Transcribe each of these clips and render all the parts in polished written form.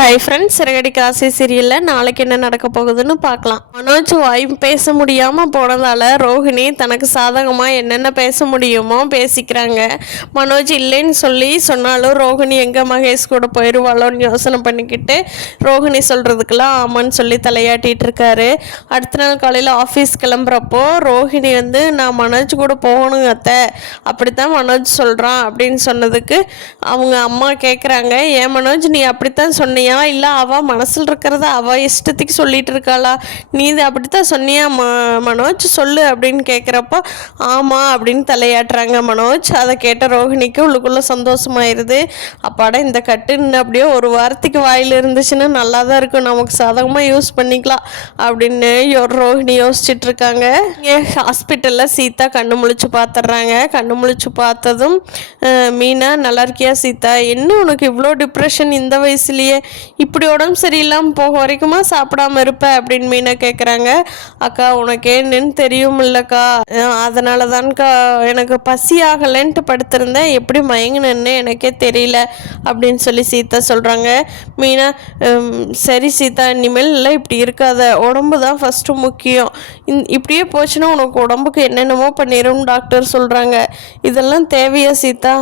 Hi friends, சிறகடி Kashi சீரியலில் நாளைக்கு என்ன நடக்க போகுதுன்னு பார்க்கலாம். மனோஜ் வாயும் பேச முடியாமல் போனதால் ரோஹிணி தனக்கு சாதகமாக என்னென்ன பேச முடியுமோ பேசிக்கிறாங்க. மனோஜ் இல்லைன்னு சொன்னாலும் ரோஹிணி எங்கே மகேஷ் கூட போயிடுவாளோன்னு யோசனை பண்ணிக்கிட்டு ரோஹிணி சொல்கிறதுக்கெல்லாம் ஆமான்னு சொல்லி தலையாட்டிகிட்டு இருக்காரு. அடுத்த நாள் காலையில் ஆஃபீஸ் கிளம்புறப்போ ரோஹிணி நான் மனோஜ் கூட போகணுங்க அத்தை, அப்படித்தான் மனோஜ் சொல்கிறான் அப்படின்னு சொன்னதுக்கு அவங்க அம்மா கேட்குறாங்க, ஏன் மனோஜ் நீ அப்படித்தான் சொன்னியா, இல்லை அவள் மனசில் இருக்கிறத அவள் இஷ்டத்துக்கு சொல்லிட்டு இருக்காளா, நீ இது அப்படித்தான் சொன்னியா மனோஜ் சொல்லு அப்படின்னு கேட்குறப்போ ஆமாம் அப்படின்னு தலையாட்டுறாங்க மனோஜ். அதை கேட்ட ரோஹிணிக்கு உள்ளுக்குள்ளே சந்தோஷமாயிருது. அப்பாடா இந்த கட்டுன்னு அப்படியே ஒரு வாரத்துக்கு வாயில் இருந்துச்சுன்னா நல்லா தான் இருக்கும், நமக்கு சாதகமாக யூஸ் பண்ணிக்கலாம் அப்படின்னு ரோஹிணி யோசிச்சுட்டு இருக்காங்க. ஹாஸ்பிட்டலில் சீதா கண்ணு முழிச்சு பார்த்துட்றாங்க. கண்ணு முழிச்சு பார்த்ததும் மீனா நல்லா இருக்கியா சீதா, என்ன உனக்கு இவ்வளோ டிப்ரெஷன் இந்த வயசுலேயே, இப்படி உடம்பு சரியில்லாமல் போக வரைக்குமா சாப்பிடாம இருப்ப அப்படின்னு மீனா கேட்குறாங்க. அக்கா உனக்கு என்னன்னு தெரியும் இல்லைக்கா, அதனால தான்க்கா எனக்கு பசி ஆகலைன்ட்டு படுத்திருந்தேன், எப்படி மயங்கினேன்னு எனக்கே தெரியல அப்படின்னு சொல்லி சீதா சொல்கிறாங்க. மீனா சரி சீதா, இனிமேல் இல்லை இப்படி இருக்காத, உடம்பு தான் ஃபஸ்ட்டு முக்கியம், இப்படியே போச்சுன்னா உனக்கு உடம்புக்கு என்னென்னமோ பண்ணிடும் டாக்டர் சொல்கிறாங்க, இதெல்லாம் தேவையா சீதா,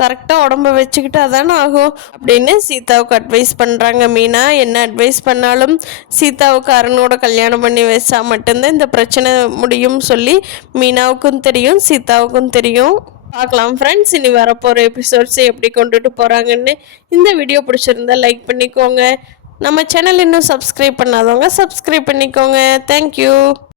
கரெக்டாக உடம்ப வச்சுக்கிட்டு அதானே ஆகும் அப்படின்னு சீதாவுக்கு அட்வைஸ் பண்ணுறாங்க. மீனா என்ன அட்வைஸ் பண்ணாலும் சீதாவுக்கு அருணோட கல்யாணம் பண்ணி வச்சா மட்டும்தான் இந்த பிரச்சனை முடியும் சொல்லி மீனாவுக்கும் தெரியும், சீதாவுக்கும் தெரியும். பார்க்கலாம் ஃப்ரெண்ட்ஸ், இனி வரப்போகிற எபிசோட்ஸை எப்படி கொண்டுட்டு போகிறாங்கன்னு. இந்த வீடியோ பிடிச்சிருந்தா லைக் பண்ணிக்கோங்க. நம்ம சேனல் இன்னும் சப்ஸ்கிரைப் பண்ணாதவங்க சப்ஸ்கிரைப் பண்ணிக்கோங்க. தேங்க்யூ.